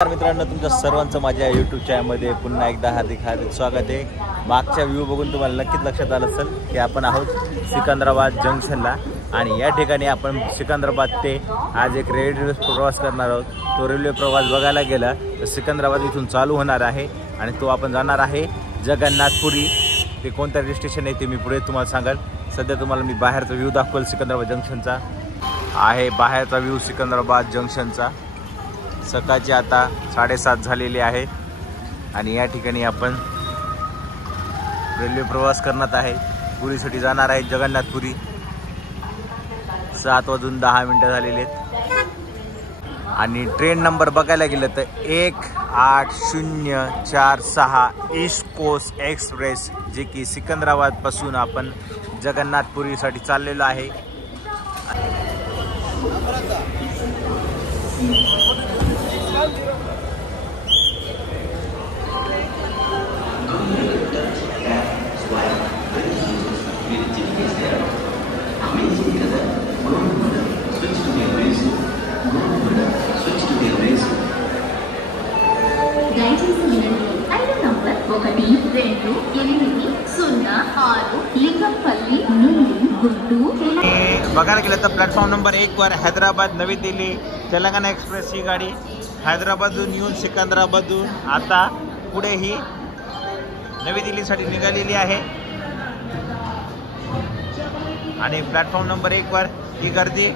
मित्रांनो, तुमच्या सर्वांचं माझ्या यूट्यूब चॅनलमध्ये पुन्हा एकदा हार्दिक स्वागत आहे। मागच्या व्ह्यू बघून तुम्हाला नक्कीच लक्षात आलं असेल की आपण आहोत सिकंदराबाद जंक्शनला आणि या ठिकाणी आपण सिकंदराबाद ते आज एक रेल्वे प्रवास करणार आहोत। तो रेल्वे प्रवास बघायला गेला तर सिकंदराबाद इथून चालू होणार आहे आणि तो आपण जाणार आहे जगन्नाथपुरी। ते कोणतं रेल्वे स्टेशन आहे ते मी पुढे तुम्हाला सांगाल। सध्या तुम्हाला मी बाहेरचा व्ह्यू दाखवेल सिकंदराबाद जंक्शनचा आहे। बाहेरचा व्ह्यू सिकंदराबाद जंक्शनचा सकाळचे आता 7:30 झालेले आहे आणि या ठिकाणी आपण रेल्वे प्रवास करणार आहे। पुरीसाठी जाणार आहे जगन्नाथपुरी। 7:10 झालेले आहेत आणि ट्रेन नंबर बघायला गेलं तर 18046 ईस्ट कोस्ट एक्सप्रेस, जे की सिकंदराबाद पासून आपण जगन्नाथपुरीसाठी चाललेलो आहे। बघायला गेलं तर प्लॅटफॉर्म नंबर 1 वर हैदराबाद नवी दिल्ली तेलंगणा एक्सप्रेस ही गाडी हैदराबादहून येऊन सिकंदराबादहून आता पुढे ही नवी दिल्लीसाठी निघालेली आहे आणि प्लॅटफॉर्म नंबर 1 वर ही गर्दी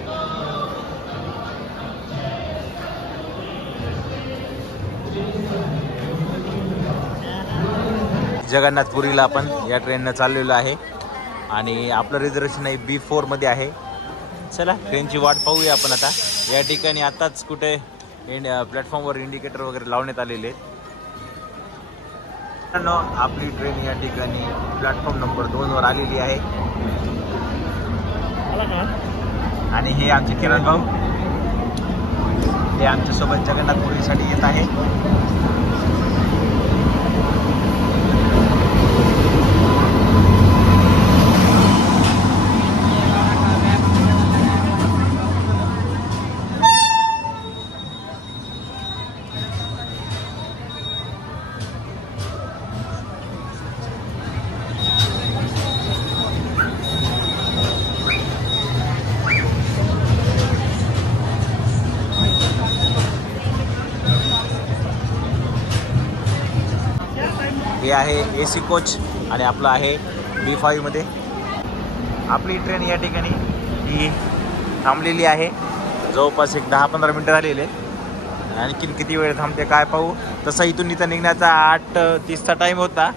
जगन्नाथपुरीला आपण या ट्रेनने चाललेलो आहे आणि आपलं रिझर्वेशन आहे B4 मध्ये आहे। चला ट्रेनची वाट पाहूया आपण आता। या ठिकाणी आताच कुठे प्लॅटफॉर्मवर इंडिकेटर वगैरे लावण्यात आलेले आहेत। आपली ट्रेन या ठिकाणी प्लॅटफॉर्म नंबर 2 वर आलेली आहे आणि हे आमचे किरण भाऊ ते आमच्यासोबत जगन्नाथपुरीसाठी येत आहे। हे आहे AC कोच आणि आपलं आहे B5 मध्ये। आपली ट्रेन या ठिकाणी ही थांबलेली आहे। जवळपास एक 10-15 मिनटं झालेले। आणखीन किती वेळ थांबते काय पाहू। तसं इथून निघण्याचा 8:30चा टाईम होता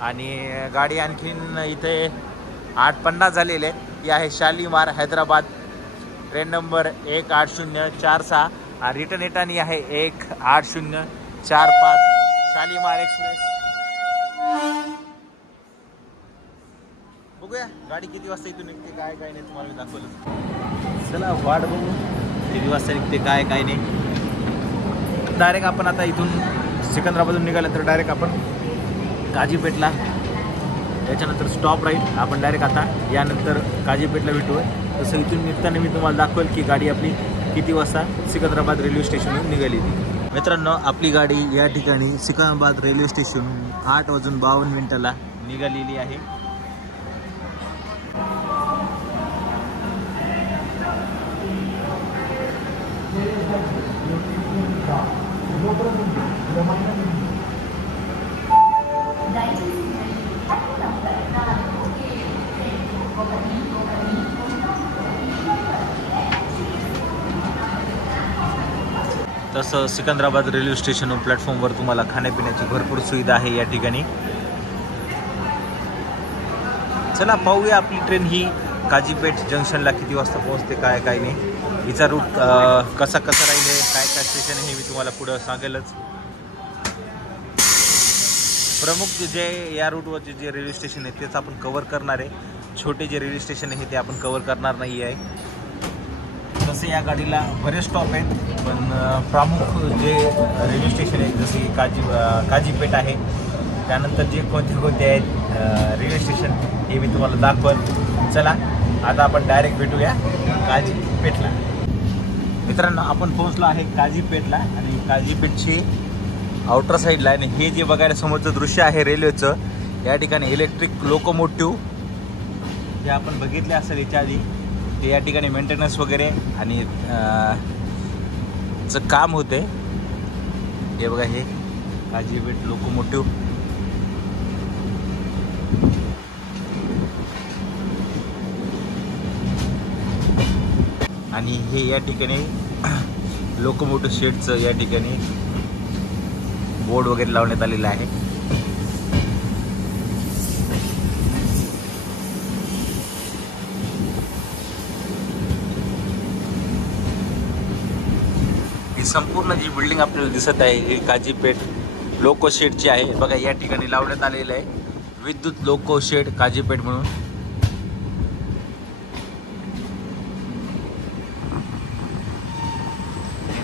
आणि गाडी आणखीन इथे 8:50 झालेले। ही आहे शालीमार हैदराबाद ट्रेन नंबर 18046 आणि रिटर्न येताना आहे 18045 शालीमार एक्सप्रेस। बघूया गाडी किती वाजता इथून निघते काय काय नाही तुम्हाला दाखवलं। चला वाट बघू किती वाजता निघते काय काय नाही। डायरेक्ट आपण आता इथून सिकंदराबादून निघालं तर डायरेक्ट आपण काजीपेठला, त्याच्यानंतर स्टॉप राहील आपण डायरेक्ट आता यानंतर काजीपेठला भेटू। तसं इथून निघताना मी तुम्हाला दाखवेल की गाडी आपली किती वाजता सिकंदराबाद रेल्वे स्टेशनवरून निघाली ती। मित्रांनो, आपली गाडी या ठिकाणी सिकंदराबाद रेल्वे स्टेशन 8:52 निघालेली आहे। तसं सिकंदराबाद रेल्वे स्टेशन प्लॅटफॉर्मवर तुम्हाला खाण्यापिण्याची भरपूर सुविधा आहे या ठिकाणी। चला पाहूया आपली ट्रेन ही काजीपेठ जंक्शनला किती वाजता पोहोचते काय काय नाही। हिचा रूट कसा राहील काय काय स्टेशन आहे हे मी तुम्हाला पुढं सांगेलच। प्रमुख जे या रूटवरचे जे रेल्वे स्टेशन आहे तेच आपण कव्हर करणार आहे। छोटे जे रेल्वे स्टेशन आहे ते आपण कव्हर करणार नाही आहे। तसे या गाडीला बरेच स्टॉप आहेत पण प्रमुख जे रेल्वे स्टेशन आहे जसे काजीपेठ आहे, त्यानंतर जे कोणते आहेत रेल्वे स्टेशन हे मी तुम्हाला दाखवेल। चला आता आपण डायरेक्ट भेटूया काजीपेठला। मित्रांनो आपण पोहोचलो आहे काझीपेठला आणि काझीपेठची आउटर साईडला आणि हे जे बघायला समोरचं दृश्य आहे रेल्वेचं, या ठिकाणी इलेक्ट्रिक लोकोमोटिव्ह जे आपण बघितले असेल याच्या आधी, ते या ठिकाणी मेंटेनन्स वगैरे आणि चं काम होते. हे बघा हे काझीपेठ लोकोमोटिव्ह. आणि हे या ठिकाणी लोकोमोटिव्ह शेडचं या ठिकाणी बोर्ड वगैरे लावण्यात आलेलं आहे. ही संपूर्ण जी बिल्डिंग आपल्याला दिसत आहे ही काझीपेठ लोको शेडची आहे. बघा या ठिकाणी लावण्यात आलेलं आहे विद्युत लोको शेड काझीपेठ म्हणून.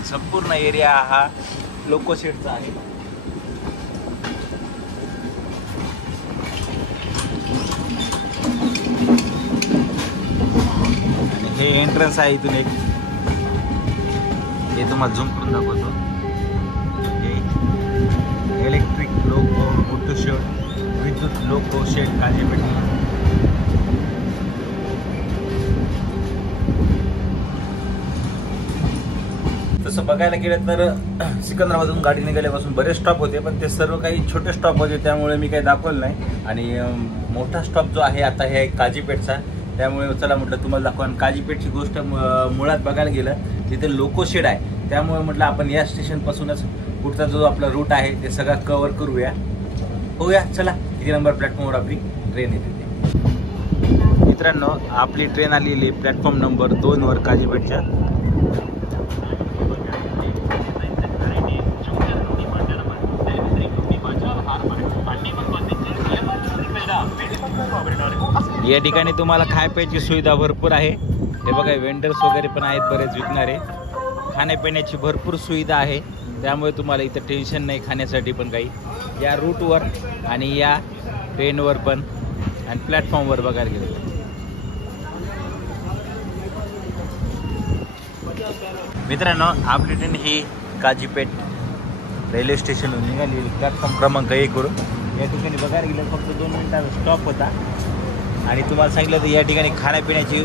संपूर्ण एरिया हा लोको शेडचा आहे. आणि हे एंट्रन्स आहे इथून एक, हे तुम्हाला झूम करून दाखवतो. हे इलेक्ट्रिक लोको शेड विद्युत लोको शेड काझीपेठ. तसं बघायला गेलं तर सिकंदराबादहून गाडी निघाल्यापासून बरेच स्टॉप होते, पण ते सर्व काही छोटे स्टॉप होते त्यामुळे मी काही दाखवलं नाही. आणि मोठा स्टॉप जो आहे आता हे काझीपेठचा, त्यामुळे चला म्हटलं तुम्हाला दाखवा. काझीपेठची गोष्ट मुळात बघायला गेलं तिथे लोको शेड आहे, त्यामुळे म्हटलं आपण या स्टेशनपासूनच पुढचा जो आपला रूट आहे ते सगळा कव्हर करूया. होऊया चला. किती नंबर प्लॅटफॉर्मवर आपली ट्रेन येते. मित्रांनो आपली ट्रेन आलेली प्लॅटफॉर्म नंबर 2 वर काझीपेठच्या. या ठिकाणी तुम्हाला खायप्याची सुविधा भरपूर आहे. हे बघा वेंडर्स वगैरे पण आहेत बरेच विकणारे. खाण्यापिण्याची भरपूर सुविधा आहे, त्यामुळे तुम्हाला इथं टेन्शन नाही खाण्यासाठी पण काही. या रूटवर आणि या ट्रेनवर पण आणि प्लॅटफॉर्मवर बघायला गेलं. मित्रांनो आपली ट्रेन ही काझीपेठ रेल्वे स्टेशनवर निघाली प्लॅटफॉर्म क्रमांक 1 वरून. या ठिकाणी बघायला गेलं फक्त 2 मिनिटाचा स्टॉप होता. आणि तुम्हाला सांगितलं तर या ठिकाणी खाण्यापिण्याची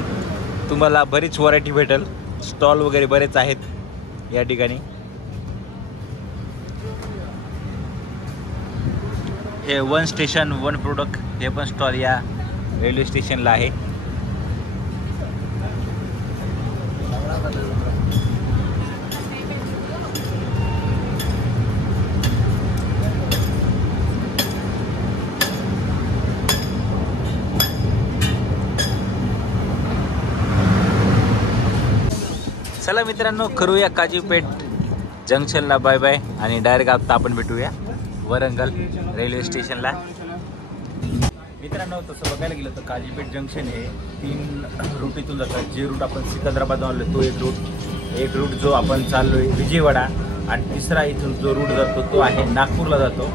तुम्हाला बरीच व्हरायटी भेटेल. स्टॉल वगैरे बरेच आहेत या ठिकाणी. हे 1 स्टेशन 1 प्रोडक्ट हे पण स्टॉल या रेल्वे स्टेशनला आहे. चला मित्रांनो करूया काझीपेठ जंक्शनला बाय बाय आणि डायरेक्ट आता आपण भेटूया वरंगल रेल्वे स्टेशनला. मित्रांनो तसं बघायला गेलं तर काझीपेठ जंक्शन हे 3 रूट इथून जातात. जे रूट आपण सिकंदराबाद आलो तो एक रूट जो आपण चाललो आहे विजयवाडा, आणि तिसरा इथून जो रूट जातो तो आहे नागपूरला जातो,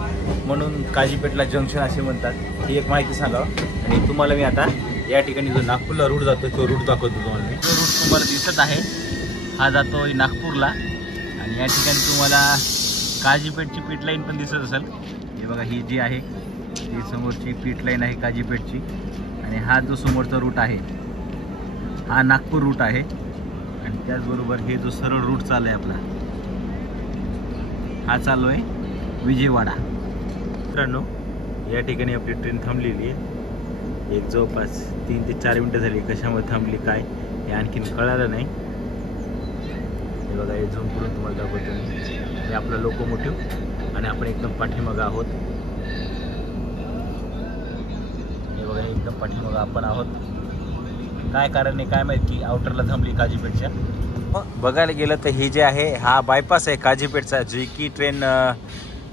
म्हणून काझीपेठला जंक्शन असे म्हणतात. ही एक माहिती सांगावं. आणि तुम्हाला मी आता या ठिकाणी जो नागपूरला रूट जातो तो रूट दाखवतो तुम्हाला. मी जो रूट तुम्हाला दिसत आहे हा जातो नागपूरला. आणि या ठिकाणी तुम्हाला काझीपेठची पीट लाईन पण दिसत असेल. हे बघा ही जी आहे ही समोरची पीट लाईन आहे काझीपेठची. आणि हा जो समोरचा रूट आहे हा नागपूर रूट आहे. आणि त्याचबरोबर हे जो सरळ रूट चालू आहे आपला हा चालू आहे विजयवाडा. मित्रांनो या ठिकाणी आपली ट्रेन थांबलेली आहे. एक जवळपास 3 ते 4 मिनटं झाली. कशामध्ये थांबली काय हे आणखीन कळालं नाही. हे बघा हे झूम करून तुम्हाला दाखवतो मी. हे आपलं लोकोमोटिव्ह आणि आपण एकदम पाठीमागं आहोत. हे बघा एकदम पाठीमागं आपण आहोत. काय कारण आहे काय माहिती की आउटरला थांबली काझीपेठच्या. बघायला गेलं तर हे जे आहे हा बायपास आहे काझीपेठचा. जी की ट्रेन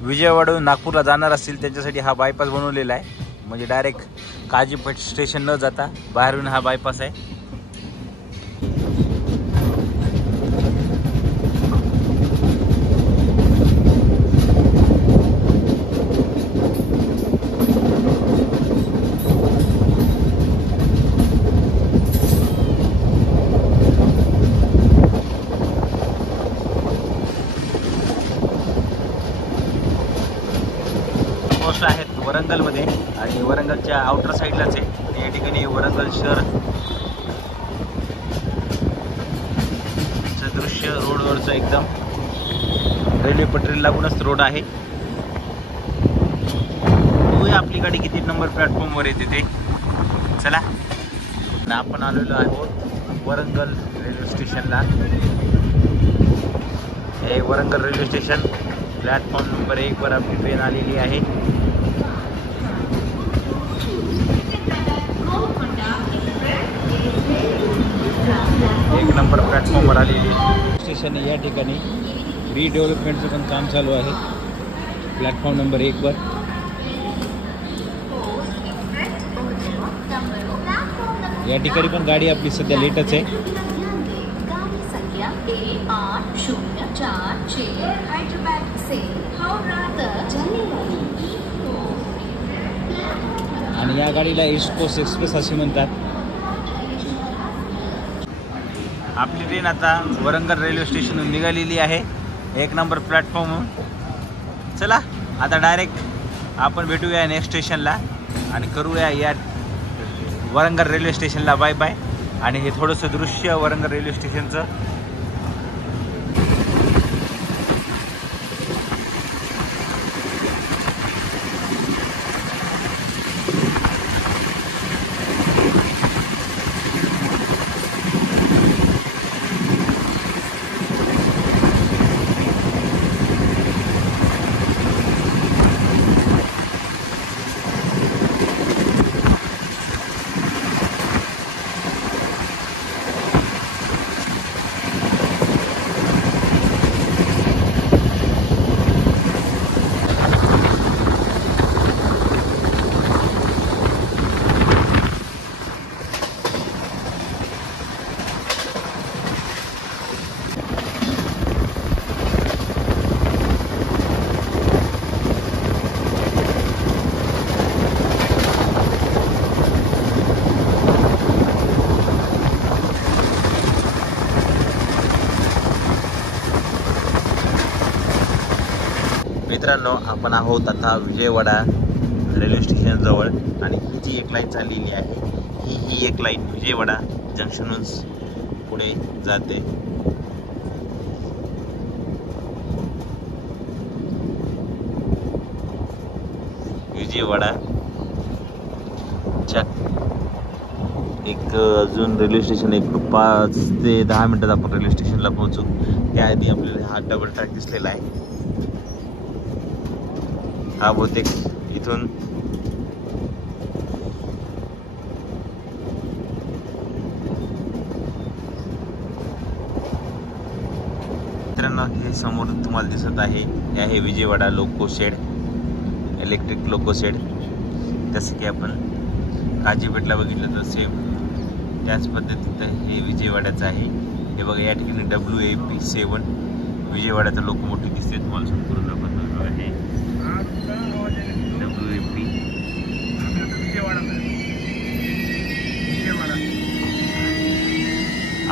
विजयवाडून नागपूरला जाणार असतील त्यांच्यासाठी हा बायपास बनवलेला आहे. म्हणजे डायरेक्ट काझीपेठ स्टेशन न जाता बाहेरून हा बायपास आहे. ऑलमोस्ट आहेत वरंगलमध्ये आणि वरंगलच्या आउटर साईडलाच आहे. आणि या ठिकाणी वरंगल शहरचं दृश्य रोडवरचं एकदम रेल्वे पटरी लागूनच रोड आहे. बघूया आपली गाडी किती नंबर प्लॅटफॉर्मवर येते ते. चला आपण आलेलो आहोत वरंगल रेल्वे स्टेशनला. हे Warangal railway station platform number 1 वर आपली ट्रेन आलेली आहे. एक नंबर प्लॅटफॉर्मवर आलेली स्टेशन या ठिकाणी रिडेव्हलपमेंटचं पण काम चालू आहे. प्लॅटफॉर्म नंबर 1 वर या ठिकाणी पण गाडी आपली सध्या लेटच आहे. आणि या गाडीला ईस्ट कोस्ट एक्सप्रेस असे म्हणतात. आपली ट्रेन आता वरंगल रेल्वे स्टेशनहून निघालेली आहे 1 नंबर प्लॅटफॉर्महून. चला आता डायरेक्ट आपण भेटूया नेक्स्ट स्टेशनला आणि करूया या वरंगल रेल्वे स्टेशनला बाय बाय. आणि हे थोडंसं दृश्य वरंगल रेल्वे स्टेशनचं. मित्रांनो आपण आहोत आता विजयवाडा रेल्वे स्टेशन जवळ आणि ही जी एक लाईन चाललेली आहे ही एक लाईन विजयवाडा जंक्शनहून पुढे जाते. विजयवाडा एक अजून रेल्वे स्टेशन एक 5 ते 10 मिनिटात आपण रेल्वे स्टेशनला पोहोचू. त्याआधी आपल्याला हा डबल ट्रॅक दिसलेला आहे. हा बहुतेक इथून मित्रांनो हे समोर तुम्हाला दिसत आहे हे आहे Vijayawada loco shed, electric loco shed. जसं की आपण काजीपेठला बघितलं तर सेम त्याच पद्धतीचं हे विजयवाड्याचं आहे. हे बघा या ठिकाणी WAP7 विजयवाड्याचं लोकोमोटिव्ह दिसते तुम्हाला संपूर्ण दाखवतो आहे.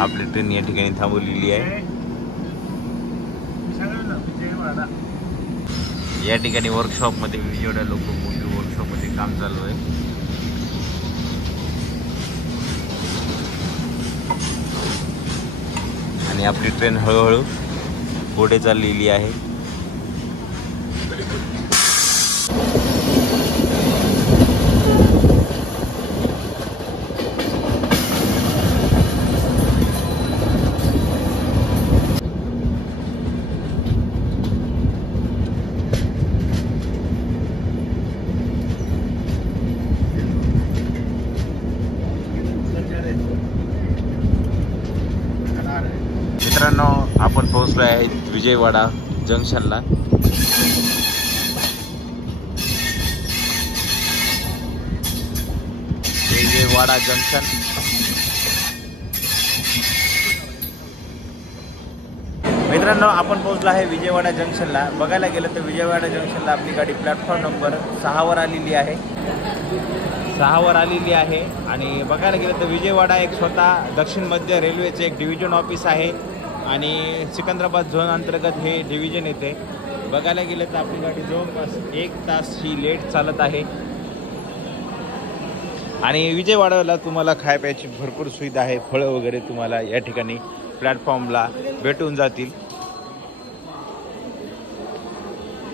आपली ट्रेन या ठिकाणी थांबवलेली आहे. या ठिकाणी वर्कशॉपमध्ये विजयवाडा लोकोमोटिव्ह वर्कशॉपमध्ये काम चालू आहे. आणि आपली ट्रेन हळूहळू पुढे चाललेली आहे. मित्रांनो आपण पोहोचलो आहे विजयवाडा जंक्शनला. विजयवाडा जंक्शन मित्रांनो आपण पोहोचलो आहे विजयवाडा जंक्शनला. बघायला गेलं तर विजयवाडा जंक्शनला आपली गाडी प्लॅटफॉर्म नंबर 6 वर आलेली आहे. 6 वर आलेली आहे. आणि बघायला गेलं तर विजयवाडा एक स्वतः दक्षिण मध्य रेल्वेचे एक डिव्हिजन ऑफिस आहे आणि सिकंदराबाद झोन अंतर्गत हे डिव्हिजन येते. बघायला गेलं तर आपली गाडी जवळपास 1 तास ही लेट चालत आहे. आणि विजयवाड्याला तुम्हाला खाय प्यायची भरपूर सुविधा आहे. फळं वगैरे तुम्हाला या ठिकाणी प्लॅटफॉर्मला भेटून जातील.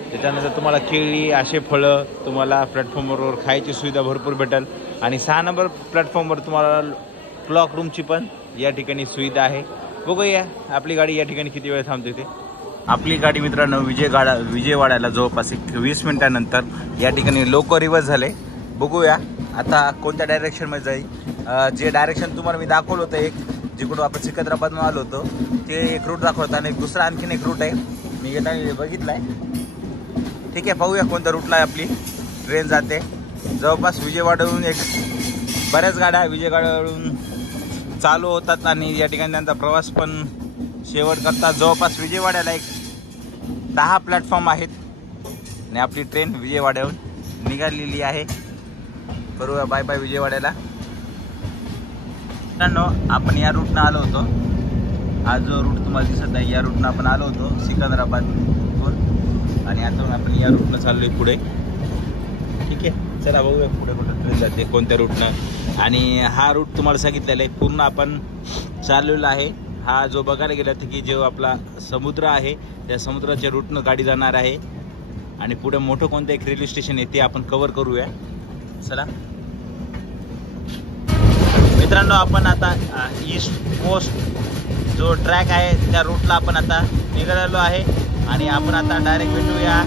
त्याच्यानंतर तुम्हाला केळी असे फळं तुम्हाला प्लॅटफॉर्मवर खायची सुविधा भरपूर भेटेल. आणि 6 नंबर प्लॅटफॉर्मवर तुम्हाला क्लॉक रूमची पण या ठिकाणी सुविधा आहे. बघूया आपली गाडी या ठिकाणी किती वेळ थांबते ते. आपली गाडी मित्रांनो विजयवाड्याला जवळपास 20 मिनिटानंतर या ठिकाणी लोक रिवर्स झाले. बघूया आता कोणत्या डायरेक्शनमध्ये जाईल. जे डायरेक्शन तुम्हाला मी दाखवलं होतं, एक जिकडून आपण सिकंदराबादमध्ये आलो होतो ते एक रूट दाखवतं आणि दुसरा आणखीन एक रूट आहे मी येताना बघितला आहे. ठीक आहे, पाहूया कोणत्या रूटला आपली ट्रेन जाते. जवळपास विजयवाड्यावरून बऱ्याच गाड्या विजयवाड्यावरून चालू होतात आणि या ठिकाणी त्यांचा प्रवास पण शेवट करतात. जवळपास विजयवाड्याला 10 प्लॅटफॉर्म आहेत आणि आपली ट्रेन विजयवाड्याहून निघालेली आहे. करूया बाय बाय विजयवाड्याला. आपण या रूटनं आलो होतो. हा जो रूट तुम्हाला दिसत आहे या रूटनं आपण आलो होतो सिकंदराबादहून आणि आता आपण या रूटनं चाललोय पुढे. ठीक आहे, चला बघूया पुढे कुठं ट्रेन जाते कोणत्या रूटनं. आणि हा रूट तुम्हाला सांगितलेला आहे पूर्ण आपण चाललेला आहे. हा जो बघायला गेला तर की जो आपला समुद्र आहे त्या समुद्राच्या रूटनं गाडी जाणार आहे. आणि पुढे मोठं कोणतं एक रेल्वे स्टेशन आहे ते आपण कव्हर करूया. चला मित्रांनो, आपण आता ईस्ट कोस्ट जो ट्रॅक आहे त्या रूटला आपण आता निघालेलो आहे आणि आपण आता डायरेक्ट भेटूया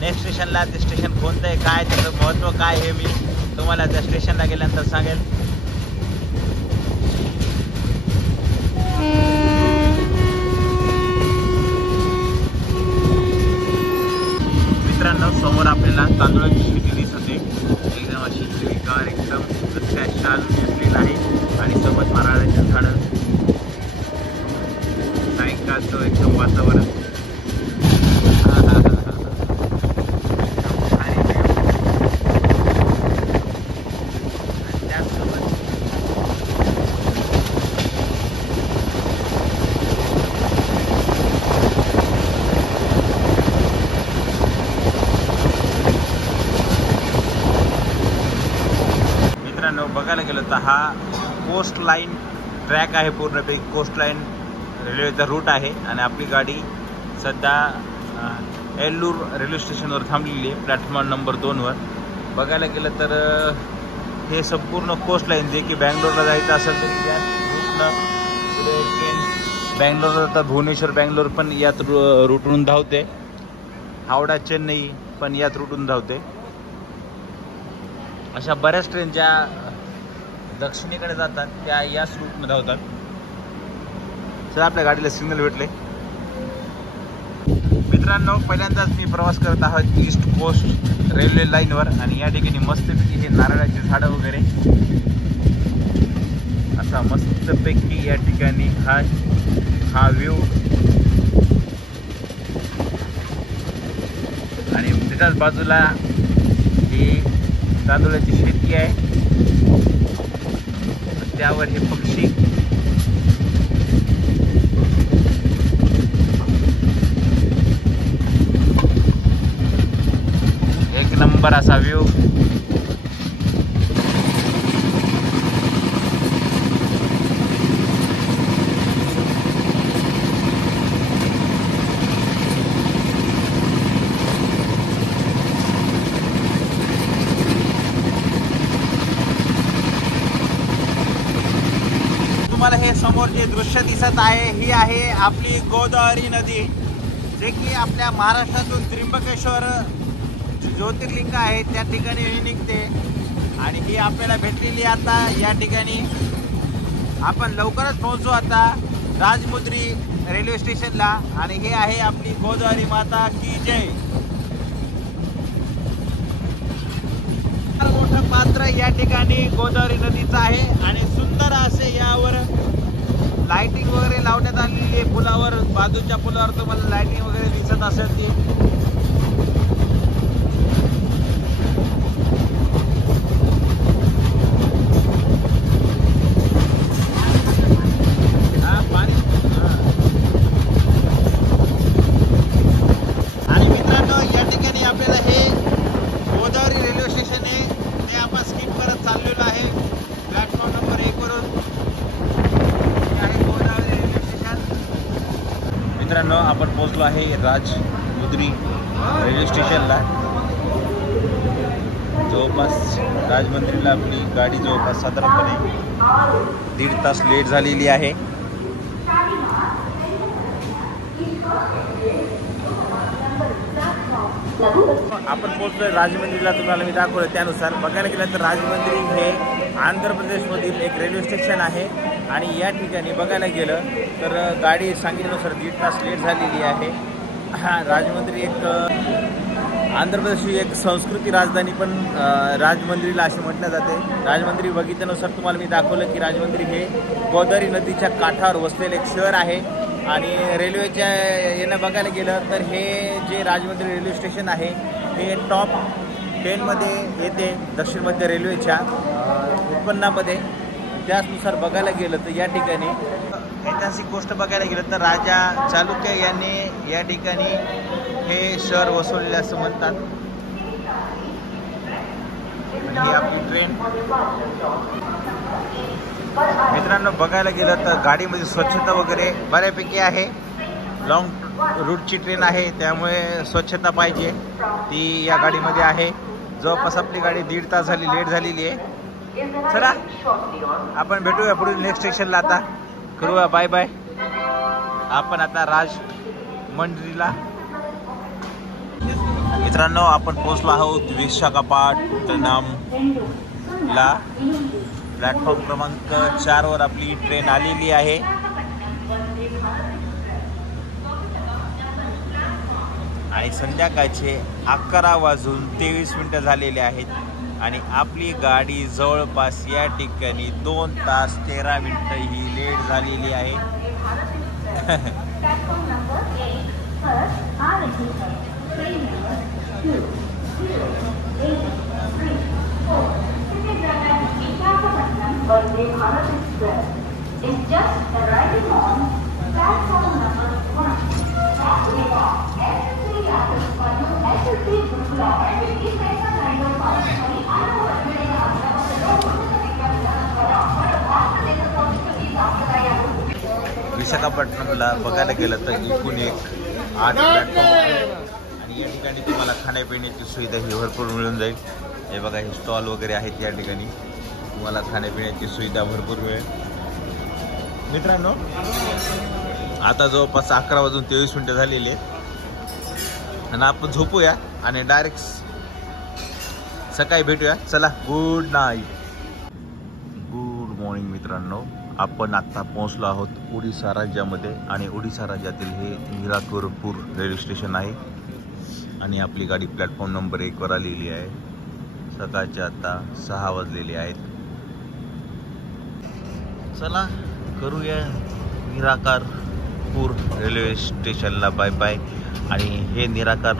नेक्स्ट स्टेशनला. ते स्टेशन कोणतं आहे, काय त्याचं महत्त्व काय हे मी तुम्हाला त्या स्टेशनला गेल्यानंतर सांगेल. मित्रांनो, समोर आपल्याला तांदूळाची शेती दिसत आहे. एकदम अशी हिरवीगार एकदम सध्या शाल दिसलेला आहे आणि सोबत नारळाच्या झाडं. सायंकाळचं एकदम वातावरण. बघायला गेलं तर हा कोस्ट लाईन ट्रॅक आहे. पूर्णपैकी कोस्ट लाईन रेल्वेचा रूट आहे आणि आपली गाडी सध्या एल्लूर रेल्वे स्टेशनवर थांबलेली आहे प्लॅटफॉर्म नंबर 2वर. बघायला गेलं तर हे संपूर्ण कोस्ट लाईन जे की बँगलोरला जायचं असेल तर या रूटनं ट्रेन बँगलोरला जातात. भुवनेश्वर बँगलोर पण याच रूटवरून धावते. हावडा चेन्नई पण याच रूटून धावते. अशा बऱ्याच ट्रेन ज्या दक्षिणेकडे जातात त्या याच रूटमध्ये धावतात. चला आपल्या गाडीला सिग्नल भेटले. मित्रांनो, पहिल्यांदाच मी प्रवास करत आहोत ईस्ट कोस्ट रेल्वे लाईनवर आणि या ठिकाणी मस्तपैकी हे नारळाची झाडं वगैरे असा मस्तपैकी या ठिकाणी हा व्ह्यू आणि त्याच्याच बाजूला ही तांदूळाची शेती आहे. त्यावर हे पक्षी एक नंबर असा व्ह्यू. तुम्हाला हे समोर जे दृश्य दिसत आहे ही आहे आपली गोदावरी नदी, जे की आपल्या महाराष्ट्रातून त्र्यंबकेश्वर ज्योतिर्लिंग आहे त्या ठिकाणी ही निघते आणि ही आपल्याला भेटलेली. आता या ठिकाणी आपण लवकरच पोहोचू आता राजमुद्री रेल्वे स्टेशनला आणि हे आहे आपली गोदावरी माता की जय. मोठं पात्र या ठिकाणी गोदावरी नदीचं आहे आणि सुंदर असे यावर लाइटिंग वगैरे लावण्यात आलेली आहे. पुलावर, बाजूच्या पुलावर तुम्हाला लाइटिंग वगैरे दिसत असेल ती. पोहोचलो आहे राजमुद्री रेल्वे स्टेशनला. जवळपास राजमुंद्रीला आपली गाडी जवळपास साधारणपणे 1.5 तास लेट झालेली आहे. आपण पोहोचलोय राजमुंद्रीला. तुम्हाला मी दाखवलं त्यानुसार बघायला गेलं तर राजमुंद्री हे आंध्र प्रदेशमधील एक रेल्वे स्टेशन आहे. आणि या ठिकाणी बघायला गेलं तर गाडी सांगितल्यानुसार 1.5 तास लेट झालेली आहे. राजमुंद्री एक आंध्र प्रदेशची एक संस्कृती राजधानी पण राजमुंद्रीला असे म्हटलं जाते. राजमुंद्री बघितल्यानुसार तुम्हाला मी दाखवलं की राजमुंद्री हे गोदावरी नदीच्या काठावर वसलेले एक शहर आहे. आणि रेल्वेच्या येणं बघायला गेलं तर हे जे राजमुंद्री रेल्वे स्टेशन आहे हे टॉप 10मध्ये येते दक्षिण मध्य रेल्वेच्या उत्पन्नामध्ये. त्यानुसार बघायला गेलं तर या ठिकाणी ऐतिहासिक गोष्ट बघायला गेलं तर राजा चालुक्य यांनी या ठिकाणी हे शहर वसवलेले असं म्हणतात. ही आपली ट्रेन. मित्रांनो बघायला गेलं तर गाडीमध्ये स्वच्छता वगैरे बऱ्यापैकी आहे. लॉंग रूटची ट्रेन आहे त्यामुळे स्वच्छता पाहिजे ती या गाडीमध्ये आहे. जवळपास आपली गाडी 1.5 तास झाली लेट झालेली आहे. चला आपण भेटूया पुढील नेक्स्ट स्टेशनला. आता करूया बाय बाय. आपण आता राजमुंद्रीला. मित्रांनो आपण पोहोचलो आहोत विशाखापट्टणमला. प्लॅटफॉर्म क्रमांक 4 वर आपली ट्रेन आलेली आहे. आणि संध्याकाळचे 11:23 झालेले आहेत. आणि आपली गाडी जवळपास या ठिकाणी 2 तास 13 मिनिटं ही लेट झालेली आहे. विशाखापट्टणमला बघायला गेलं तर एकूण 8 प्लॅटफॉर्म आहे. आणि या ठिकाणी तुम्हाला खाण्यापिण्याची सुविधा ही भरपूर मिळून जाईल. हे बघा हे स्टॉल वगैरे आहेत. या ठिकाणी तुम्हाला खाण्यापिण्याची सुविधा भरपूर मिळेल. मित्रांनो आता जवळपास 11:23 झालेले आहेत. आणि आपण झोपूया आणि डायरेक्ट सकाळी भेटूया. चला गुड नाईट. गुड मॉर्निंग मित्रांनो. आपण आत्ता पोहोचलो आहोत ओडिसा राज्यामध्ये. आणि ओडिसा राज्यातील हे हिराकरपूर रेल्वे स्टेशन आहे. आणि आपली गाडी प्लॅटफॉर्म नंबर 1 वर आलेली आहे. सकाळचे आता 6 वाजलेले आहेत. चला करूया निराकारपूर रेल्वे स्टेशनला बाय बाय. आणि हे निराकार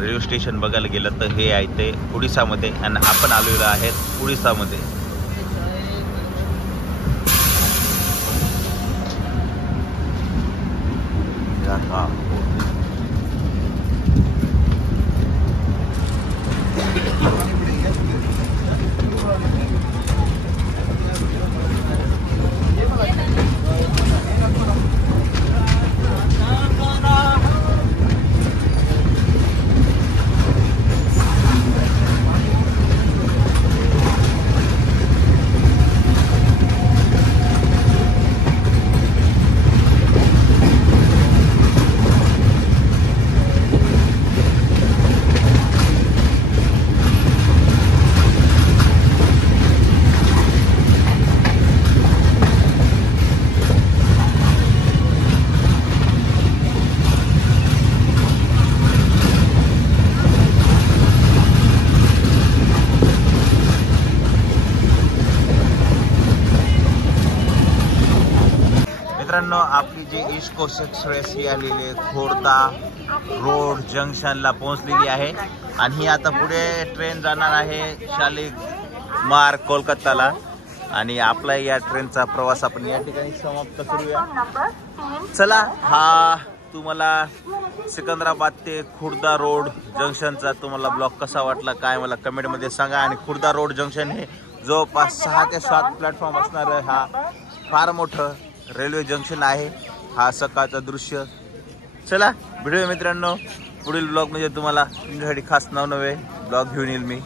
रेल्वे स्टेशन बघायला गेलं तर हे आहे ते ओडिसामध्ये. आणि आपण आलेलो आहेत ओडिसामध्ये. मित्रांनो आपली जी ईस्ट कोस्ट एक्सप्रेस ही आलेली खोर्दा रोड जंक्शनला पोहोचलेली आहे. आणि ही आता पुढे ट्रेन जाणार आहे शालीमार कोलकाताला. आणि आपला या ट्रेनचा प्रवास आपण या ठिकाणी समाप्त करूया. चला हा तुम्हाला सिकंदराबाद ते खुर्दा रोड जंक्शनचा तुम्हाला ब्लॉग कसा वाटला काय मला कमेंटमध्ये सांगा. आणि खुर्दा रोड जंक्शन हे जवळपास 6 ते 7 प्लॅटफॉर्म असणारं हा फार मोठं रेल्वे जंक्शन आहे. हा सकाळचं दृश्य चला भेटूया मित्रांनो पुढील ब्लॉग म्हणजे तुम्हाला तुमच्यासाठी खास नवनवे ब्लॉग घेऊन येईल मी.